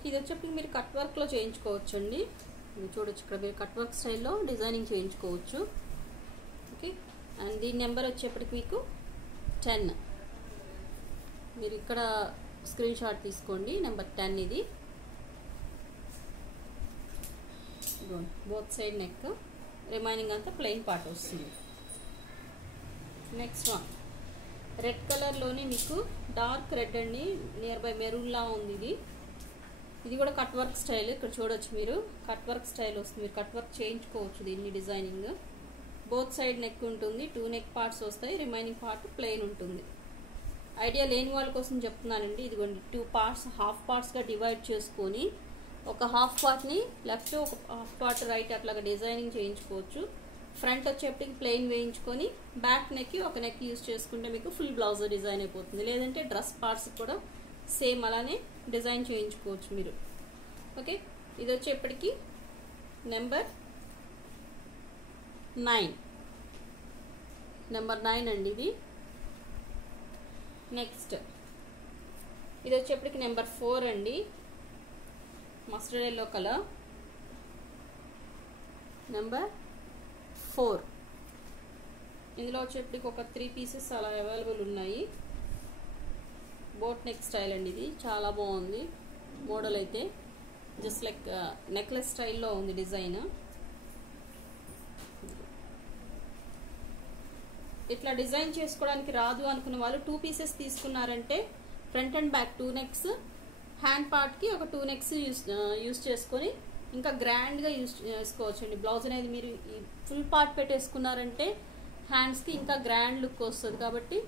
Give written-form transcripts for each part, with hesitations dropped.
Okay, ఇది వచ్చేప్పటికి మీరు కట్ వర్క్లో చేయించుకోవచ్చు అండి. మీరు చూడొచ్చు ఇక్కడ మీరు కట్ వర్క్ స్టైల్లో డిజైనింగ్ చేయించుకోవచ్చు. ఓకే, అండ్ దీని నెంబర్ వచ్చేప్పటికి మీకు 10. మీరు ఇక్కడ స్క్రీన్ షాట్ తీసుకోండి. నెంబర్ 10 ఇది. బోత్ సైడ్ నెక్, రిమైనింగ్ అంతా ప్లెయిన్ పార్ట్ వస్తుంది. నెక్స్ట్ వన్ రెడ్ కలర్లోనే మీకు డార్క్ రెడ్ అండి, నియర్ బై మెరూన్లా ఉంది ఇది. ఇది కూడా కట్ వర్క్ స్టైల్. ఇక్కడ చూడొచ్చు మీరు కట్ వర్క్ స్టైల్ వస్తుంది. మీరు కట్ వర్క్ చేయించుకోవచ్చు దీన్ని డిజైనింగ్. బోత్ సైడ్ నెక్ ఉంటుంది, 2 నెక్ పార్ట్స్ వస్తాయి, రిమైనింగ్ పార్ట్ ప్లెయిన్ ఉంటుంది. ఐడియా లేని వాళ్ళ కోసం చెప్తున్నానండి. ఇదిగోండి 2 పార్ట్స్ హాఫ్ పార్ట్స్గా డివైడ్ చేసుకొని ఒక హాఫ్ పార్ట్ని లెఫ్ట్, ఒక హాఫ్ పార్ట్ రైట్ అట్లాగా డిజైనింగ్ చేయించుకోవచ్చు. ఫ్రంట్ వచ్చేప్పటికి ప్లెయిన్ వేయించుకొని బ్యాక్ నెక్ ఒక నెక్ యూజ్ చేసుకుంటే మీకు ఫుల్ బ్లౌజ్ డిజైన్ అయిపోతుంది. లేదంటే డ్రెస్ పార్ట్స్ కూడా సేమ్ అలానే డిజైన్ చేయించుకోవచ్చు మీరు. ఓకే, ఇది వచ్చేప్పటికి నెంబర్ 9. నెంబర్ 9 అండి ఇది. నెక్స్ట్ ఇది వచ్చేప్పటికి నెంబర్ 4 అండి, మస్టర్డ్ ఎల్లో కలర్. నెంబర్ 4 ఇందులో వచ్చేప్పటికి ఒక 3 పీసెస్ అలా అవైలబుల్ ఉన్నాయి. బోట్ నెక్ స్టైల్ అండి ఇది, చాలా బాగుంది మోడల్ అయితే. జస్ట్ లైక్ నెక్లెస్ స్టైల్లో ఉంది డిజైన్. ఇట్లా డిజైన్ చేసుకోవడానికి రాదు అనుకునే వాళ్ళు 2 పీసెస్ తీసుకున్నారంటే front and back 2 necks, hand పార్ట్కి ఒక 2 నెక్స్ యూస్ చేసుకొని ఇంకా గ్రాండ్గా యూస్ చేసుకోవచ్చు అండి. బ్లౌజ్ అనేది మీరు ఈ ఫుల్ పార్ట్ పెట్టేసుకున్నారంటే హ్యాండ్స్కి ఇంకా గ్రాండ్ లుక్ వస్తుంది. కాబట్టి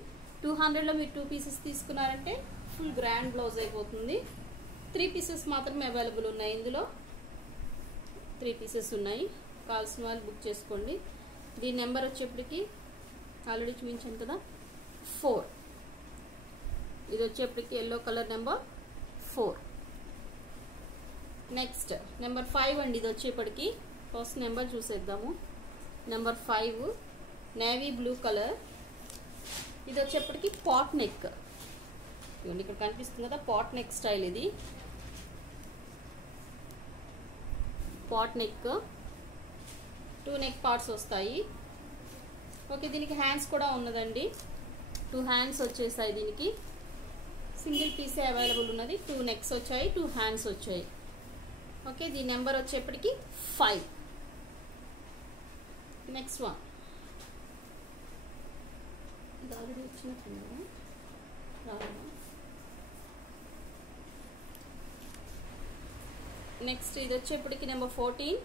200లో మీరు 2 పీసెస్ తీసుకున్నారంటే ఫుల్ గ్రాండ్ బ్లౌజ్ అయిపోతుంది. 3 పీసెస్ మాత్రమే అవైలబుల్ ఉన్నాయి. ఇందులో 3 పీసెస్ ఉన్నాయి. కావాల్సిన వాళ్ళు బుక్ చేసుకోండి. దీని నెంబర్ వచ్చేప్పటికి ఆల్రెడీ చూపించాను కదా, 4. ఇది వచ్చేప్పటికి yellow colour number 4. Next number 5 అండి. ఇది వచ్చేప్పటికి ఫస్ట్ నెంబర్ చూసేద్దాము. Number 5 navy blue colour. ఇది వచ్చేప్పటికి పాట్ నెక్. ఇవ్వండి ఇక్కడ కనిపిస్తుంది కదా, పాట్ నెక్ స్టైల్ ఇది. పాట్ నెక్ 2 నెక్ పార్ట్స్ వస్తాయి. ఓకే, దీనికి హ్యాండ్స్ కూడా ఉన్నదండి. 2 హ్యాండ్స్ వచ్చేసాయి. దీనికి సింగిల్ పీసే అవైలబుల్ ఉన్నది. 2 నెక్స్ వచ్చాయి, 2 హ్యాండ్స్ వచ్చాయి. ఓకే, దీని నెంబర్ వచ్చేప్పటికి 5. నెక్స్ట్ వన్ ఇది ఆల్రెడీ వచ్చినట్టు. నెక్స్ట్ ఇది వచ్చేప్పటికి నెంబర్ 14.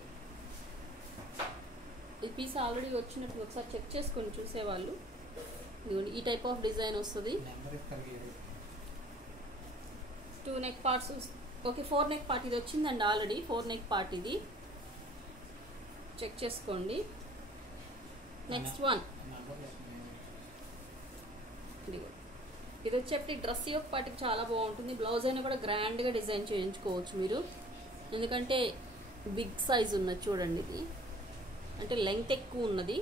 ఈ పీస్ ఆల్రెడీ వచ్చినట్టు ఒకసారి చెక్ చేసుకొని చూసేవాళ్ళు. ఈ టైప్ ఆఫ్ డిజైన్ వస్తుంది. 2 neck parts. Okay, 4 neck part ఇది వచ్చిందండి ఆల్రెడీ. 4 నెక్ పార్ట్ ఇది చెక్ చేసుకోండి. నెక్స్ట్ వన్ ఇది వచ్చేప్పటి డ్రెస్ యొక్క పార్టీకి చాలా బాగుంటుంది. బ్లౌజ్ అయినా కూడా గ్రాండ్గా డిజైన్ చేయించుకోవచ్చు మీరు. ఎందుకంటే బిగ్ సైజ్ ఉన్నది చూడండి. ఇది అంటే లెంగ్త్ ఎక్కువ ఉన్నది,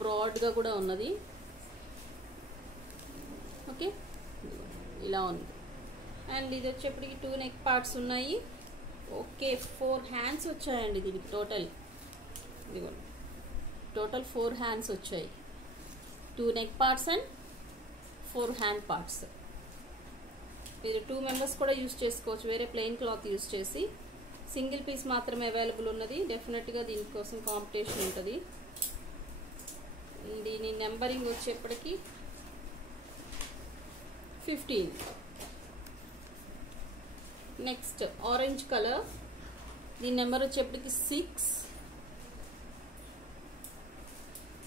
బ్రాడ్గా కూడా ఉన్నది. ఓకే, ఇలా ఉంది. అండ్ ఇది వచ్చేప్పటికి 2 నెక్ పార్ట్స్ ఉన్నాయి. ఓకే, 4 హ్యాండ్స్ వచ్చాయండి దీనికి టోటల్. ఇదిగోండి టోటల్ 4 హ్యాండ్స్ వచ్చాయి. 2 neck parts and 4 hand parts. మీరు 2 మెంబర్స్ కూడా యూస్ చేసుకోవచ్చు వేరే ప్లెయిన్ క్లాత్ యూస్ చేసి. సింగిల్ పీస్ మాత్రమే అవైలబుల్ ఉన్నది. డెఫినెట్గా దీనికోసం కాంపిటీషన్ ఉంటుంది. దీని నెంబరింగ్ వచ్చేప్పటికి 15. Next orange colour. దీని నెంబర్ వచ్చేప్పటికి 6.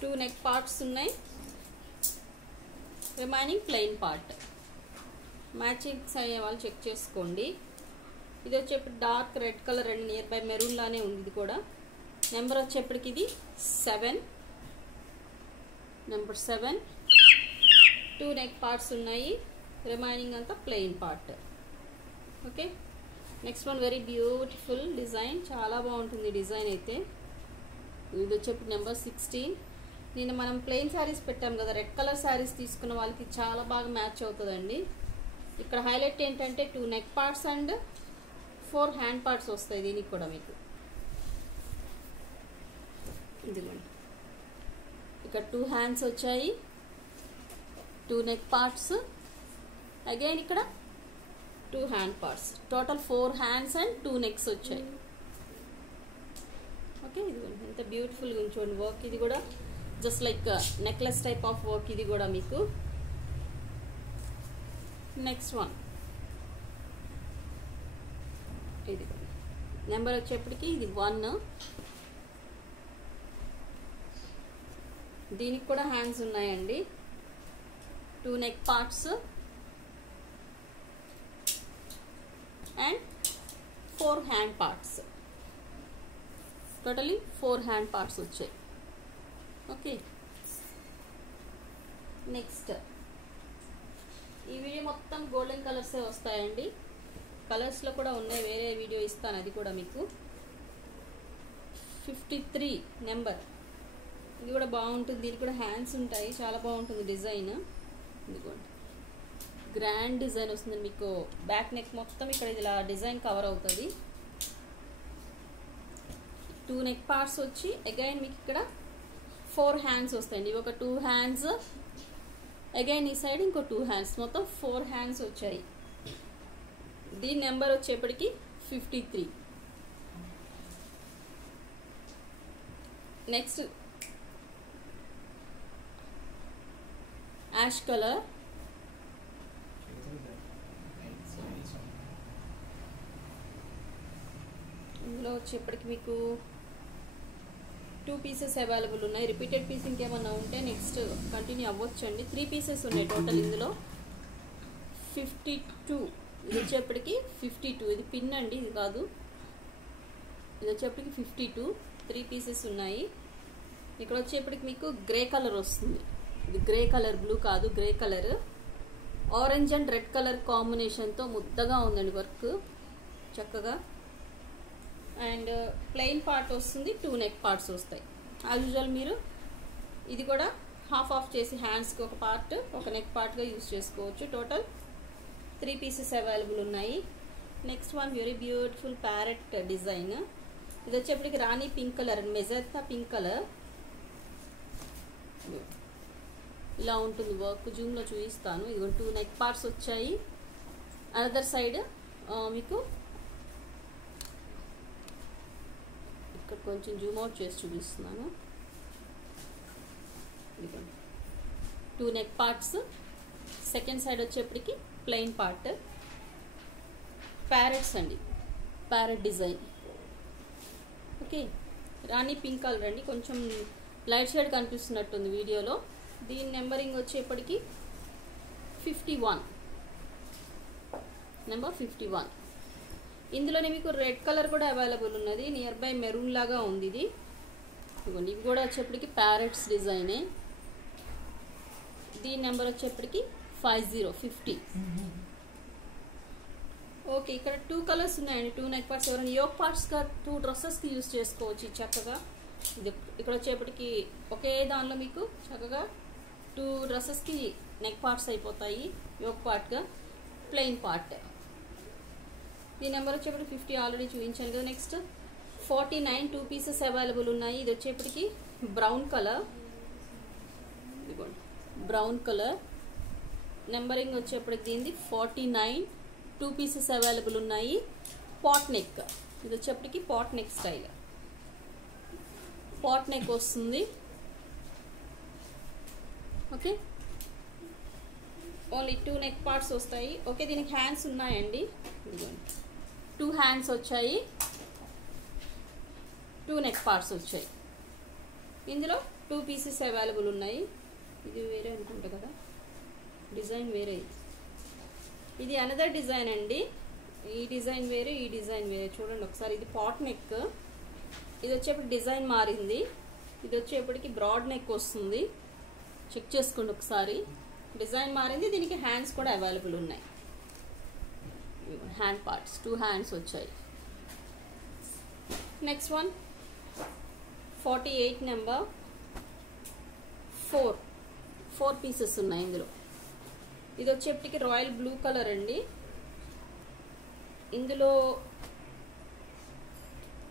2 నెక్ పార్ట్స్ ఉన్నాయి, రిమైనింగ్ ప్లెయిన్ పార్ట్. మ్యాచింగ్స్ అయ్యే వాళ్ళు చెక్ చేసుకోండి. ఇది వచ్చేప్పటికి dark red colour and near by maroon లానే ఉంది. ఇది కూడా నెంబర్ వచ్చేప్పటికి ఇది 7. నెంబర్ 7. 2 నెక్ పార్ట్స్ ఉన్నాయి, రిమైనింగ్ అంతా plain part. Okay, next one very beautiful design, చాలా బాగుంటుంది డిజైన్ అయితే. ఇది వచ్చేప్పటి నెంబర్ 16. నిన్న మనం ప్లెయిన్ శారీస్ పెట్టాం కదా, రెడ్ కలర్ శారీస్ తీసుకున్న వాళ్ళకి చాలా బాగా మ్యాచ్ అవుతుందండి. ఇక్కడ హైలైట్ ఏంటంటే 2 neck parts and 4 hand parts వస్తాయి దీనికి కూడా మీకు. ఇదిగోండి ఇక్కడ 2 హ్యాండ్స్ వచ్చాయి, 2 నెక్ పార్ట్స్, అగైన్ ఇక్కడ 2 hand parts, total 4 hands and 2 necks వచ్చాయి. ఓకే, ఇదిగోండి ఎంత బ్యూటిఫుల్గా ఉంచండి వర్క్. ఇది కూడా just like necklace type of work ఇది కూడా మీకు. నెక్స్ట్ వన్ ఇది నెంబర్ వచ్చేప్పటికి ఇది 1. దీనికి కూడా హ్యాండ్స్ ఉన్నాయండి, 2 neck parts and 4 hand parts, totally 4 hand parts వచ్చాయి. ఓకే, నెక్స్ట్ ఈ వీడియో మొత్తం గోల్డెన్ కలర్సే వస్తాయండి. కలర్స్లో కూడా ఉన్నాయి, వేరే వీడియో ఇస్తాను అది కూడా మీకు. 53 నెంబర్, ఇది కూడా బాగుంటుంది, దీనికి కూడా హ్యాండ్స్ ఉంటాయి, చాలా బాగుంటుంది డిజైన్. ఇదిగోండి గ్రాండ్ డిజైన్ వస్తుంది మీకు, బ్యాక్ నెక్ మొత్తం ఇక్కడ ఇలా డిజైన్ కవర్ అవుతుంది. 2 నెక్ పార్ట్స్ వచ్చి అగైన్ మీకు ఇక్కడ 4 హ్యాండ్స్ వస్తాయండి. ఇవి ఒక 2 హ్యాండ్స్, అగైన్ ఈ సైడ్ ఇంకో 2 హ్యాండ్స్, మొత్తం 4 హ్యాండ్స్ వచ్చాయి. దీని నెంబర్ వచ్చేప్పటికి 53. నెక్స్ట్ యాష్ కలర్, ఇందులో వచ్చేప్పటికి మీకు 2 పీసెస్ అవైలబుల్ ఉన్నాయి. రిపీటెడ్ పీస్ ఇంకేమన్నా ఉంటే నెక్స్ట్ కంటిన్యూ అవ్వచ్చండి. 3 పీసెస్ ఉన్నాయి టోటల్ ఇందులో. 52 ఇది వచ్చేప్పటికి 52, ఇది పిన్ అండి, ఇది కాదు. ఇది వచ్చేప్పటికి 52, 3 పీసెస్ ఉన్నాయి. ఇక్కడ వచ్చేప్పటికి మీకు గ్రే కలర్ వస్తుంది. ఇది గ్రే కలర్, బ్లూ కాదు, grey colour. Orange and red colour కాంబినేషన్తో ముద్దగా ఉందండి వర్క్ చక్కగా. అండ్ ప్లెయిన్ పార్ట్ వస్తుంది, 2 నెక్ పార్ట్స్ వస్తాయి. యాజ్ యూజువల్ మీరు ఇది కూడా హాఫ్ ఆఫ్ చేసి హ్యాండ్స్కి ఒక పార్ట్, ఒక నెక్ పార్ట్గా యూజ్ చేసుకోవచ్చు. టోటల్ 3 పీసెస్ అవైలబుల్ ఉన్నాయి. Next one very beautiful parrot design. ఇది వచ్చేప్పటికి rani pink colour, magenta pink colour. ఇలా ఉంటుంది వర్క్, జూమ్లో చూపిస్తాను. ఇదిగో 2 నెక్ పార్ట్స్ వచ్చాయి. అనదర్ సైడ్ మీకు ఇక్కడ కొంచెం జూమ్ అవుట్ చేసి చూపిస్తున్నాను. ఇదిగోండి 2 నెక్ పార్ట్స్, సెకండ్ సైడ్ వచ్చేప్పటికి ప్లెయిన్ పార్ట్. ప్యారెట్స్ అండి, parrot design. Okay, rani pink colour అండి, కొంచెం లైట్ షేడ్ కనిపిస్తున్నట్టుంది వీడియోలో. దీని నెంబరింగ్ వచ్చేప్పటికి 51, నెంబర్ 51. ఇందులోనే మీకు రెడ్ కలర్ కూడా అవైలబుల్ ఉన్నది, నియర్ బై మెరూన్ లాగా ఉంది ఇది. ఇదిగోండి ఇవి కూడా వచ్చేప్పటికి ప్యారెట్స్ డిజైనే. దీని నెంబర్ వచ్చేప్పటికి 50. ఓకే, ఇక్కడ 2 కలర్స్ ఉన్నాయండి, 2 నెక్ పార్ట్స్. ఎవరైనా యోక్ పార్ట్స్గా 2 డ్రెస్సెస్కి యూజ్ చేసుకోవచ్చు చక్కగా. ఇది ఇక్కడ వచ్చేప్పటికి ఒకే దానిలో మీకు చక్కగా 2 డ్రెస్సెస్కి నెక్ పార్ట్స్ అయిపోతాయి, యోక్ పార్ట్గా, ప్లెయిన్ పార్ట్. దీని నెంబర్ వచ్చేప్పటికి 50 ఆల్రెడీ చూపించాను కదా. నెక్స్ట్ 49, 2 పీసెస్ అవైలబుల్ ఉన్నాయి. ఇది వచ్చేప్పటికి బ్రౌన్ కలర్, ఇదిగోండి బ్రౌన్ కలర్. నెంబరింగ్ వచ్చేప్పటికి దీనిది 49, 2 పీసెస్ అవైలబుల్ ఉన్నాయి. పాట్ నెక్, ఇది వచ్చేప్పటికి pot neck style, pot neck వస్తుంది. ఓకే, ఓన్లీ 2 నెక్ పార్ట్స్ వస్తాయి. ఓకే, దీనికి హ్యాండ్స్ ఉన్నాయండి, ఇదిగోండి 2 హ్యాండ్స్ వచ్చాయి, 2 నెక్ పార్ట్స్ వచ్చాయి. ఇందులో 2 పీసెస్ అవైలబుల్ ఉన్నాయి. ఇది వేరే అనుకుంటా కదా, డిజైన్ వేరే. ఇది అనదర్ డిజైన్ అండి, ఈ డిజైన్ వేరే, ఈ డిజైన్ వేరే. చూడండి ఒకసారి, ఇది పాట్ నెక్, ఇది వచ్చేప్పటికి డిజైన్ మారింది. ఇది వచ్చేప్పటికి బ్రాడ్ నెక్ వస్తుంది. చెక్ చేసుకోండి ఒకసారి, డిజైన్ మారింది. దీనికి హ్యాండ్స్ కూడా అవైలబుల్ ఉన్నాయి, హ్యాండ్ పార్ట్స్ 2 హ్యాండ్స్ వచ్చాయి. నెక్స్ట్ వన్ 48 నెంబర్ 4 పీసెస్ ఉన్నాయి ఇందులో. ఇది వచ్చేప్పటికి రాయల్ బ్లూ కలర్ అండి. ఇందులో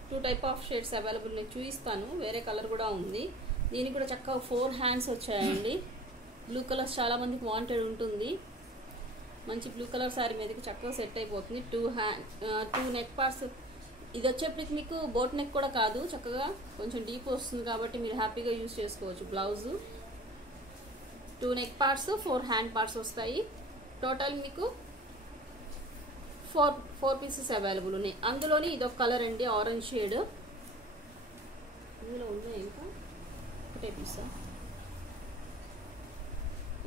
2 టైప్ ఆఫ్ షేడ్స్ అవైలబుల్, నేను చూపిస్తాను. వేరే కలర్ కూడా ఉంది. దీనికి కూడా చక్కగా 4 హ్యాండ్స్ వచ్చాయండి. బ్లూ కలర్ చాలా మందికి వాంటెడ్ ఉంటుంది. మంచి బ్లూ కలర్ శారీ మీదకి చక్కగా సెట్ అయిపోతుంది. 2 నెక్ పార్ట్స్. ఇది వచ్చేప్పటికి మీకు బోట్ నెక్ కూడా కాదు, చక్కగా కొంచెం డీప్ వస్తుంది కాబట్టి మీరు హ్యాపీగా యూజ్ చేసుకోవచ్చు. Blouse 2 neck parts, 4 hand parts వస్తాయి. టోటల్ మీకు 4 పీసెస్ అవైలబుల్ ఉన్నాయి. అందులోని ఇదొక కలర్ అండి, ఆరెంజ్ షేడ్. ఇందులో ఉన్నాయి ఇంకా ఒకటే పీసా.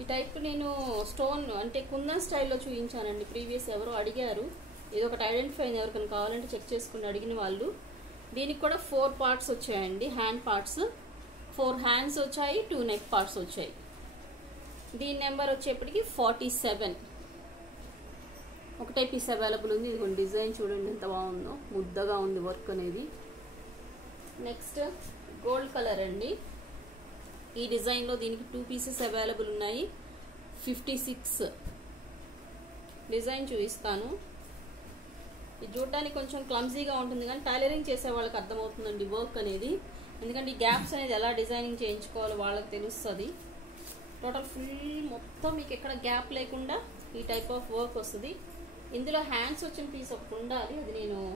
ఈ టైప్ నేను స్టోన్ అంటే కుందన్ స్టైల్లో చూపించానండి. ప్రీవియస్ ఎవరో అడిగారు, ఇది ఒకటి ఐడెంటిఫై అయింది. ఎవరికైనా కావాలంటే చెక్ చేసుకుని అడిగిన వాళ్ళు. దీనికి కూడా 4 పార్ట్స్ వచ్చాయండి, హ్యాండ్ పార్ట్స్. 4 హ్యాండ్స్ వచ్చాయి, 2 నెక్ పార్ట్స్ వచ్చాయి. దీని నెంబర్ వచ్చేప్పటికి 47. ఒకటే పీస్ అవైలబుల్ ఉంది. ఇది కొన్ని డిజైన్ చూడండి ఎంత బాగుందో, ముద్దగా ఉంది వర్క్ అనేది. నెక్స్ట్ గోల్డ్ కలర్ అండి. ఈ డిజైన్లో దీనికి 2 పీసెస్ అవైలబుల్ ఉన్నాయి. 56 డిజైన్ చూపిస్తాను. ఇది చూడడానికి కొంచెం క్లమ్జీగా ఉంటుంది కానీ టైలరింగ్ చేసే వాళ్ళకి అర్థమవుతుందండి వర్క్ అనేది. ఎందుకంటే ఈ గ్యాప్స్ అనేది ఎలా డిజైనింగ్ చేయించుకోవాలో వాళ్ళకి తెలుస్తుంది. టోటల్ ఫుల్ మొత్తం మీకు ఎక్కడ గ్యాప్ లేకుండా ఈ టైప్ ఆఫ్ వర్క్ వస్తుంది. ఇందులో హ్యాండ్స్ వచ్చిన పీస్ ఒకటి ఉండాలి, అది నేను